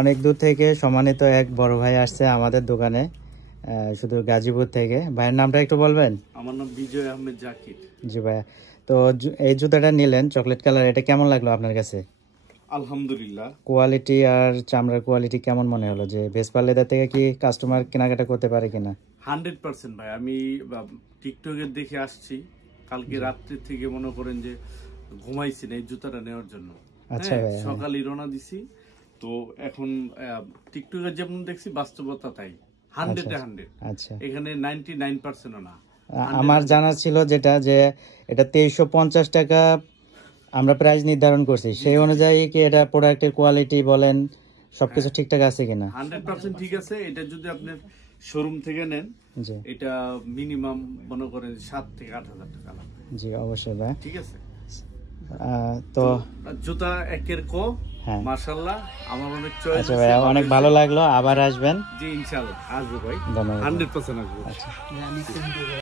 অনেক দূর থেকে সম্মানিত এক বড় ভাই আসছে আমাদের দোকানে, শুধু গাজীপুর থেকে। ভাইয়ের নামটা একটু বলবেন? আমার নাম বিজয় আহমেদ জাকির। জি ভাইয়া, তো এই জুতাটা নিলেন চকলেট কালার, এটা কেমন লাগলো আপনার কাছে? আলহামদুলিল্লাহ। কোয়ালিটি আর চামড়ার কোয়ালিটি কেমন মনে হলো? যে ভেসপা লেদার থেকে কি কাস্টমার কেনাকাটা করতে পারে কিনা? 100% ভাই, আমি টিকটকের দেখে আসছি। কালকে রাত্রি থেকে মনে করেন যে ঘুমাইছি না এই জুতাটা নেওয়ার জন্য। আচ্ছা ভাই, সকালে রওনা দিছি, তো এখন টিকটকের যেমন দেখছি বাস্তবতা তাই 100-100। আচ্ছা। এখানে 99% না। আমার জানা ছিল যেটা, যে এটা 2350 টাকা আমরা প্রাইস নির্ধারণ করছি, সেই অনুযায়ী কি এটা প্রোডাক্টের কোয়ালিটি বলেন সবকিছু ঠিকঠাক আছে কিনা? 100% ঠিক আছে। এটা যদি আপনি শোরুম থেকে নেন, জি এটা মিনিমাম মনে করেন 7 থেকে 8,000 টাকা লাগবে। জি অবশ্যই ভাই। ঠিক আছে, তো জুতা একের কো হ্যাঁ, মাশাআল্লাহ, আমার অনেক চয়েস। আচ্ছা ভাই, অনেক ভালো লাগলো, আবার আসবেন। জি ইনশাআল্লাহ আসবো ভাই, ধন্যবাদ। 100% আসবো। আচ্ছা।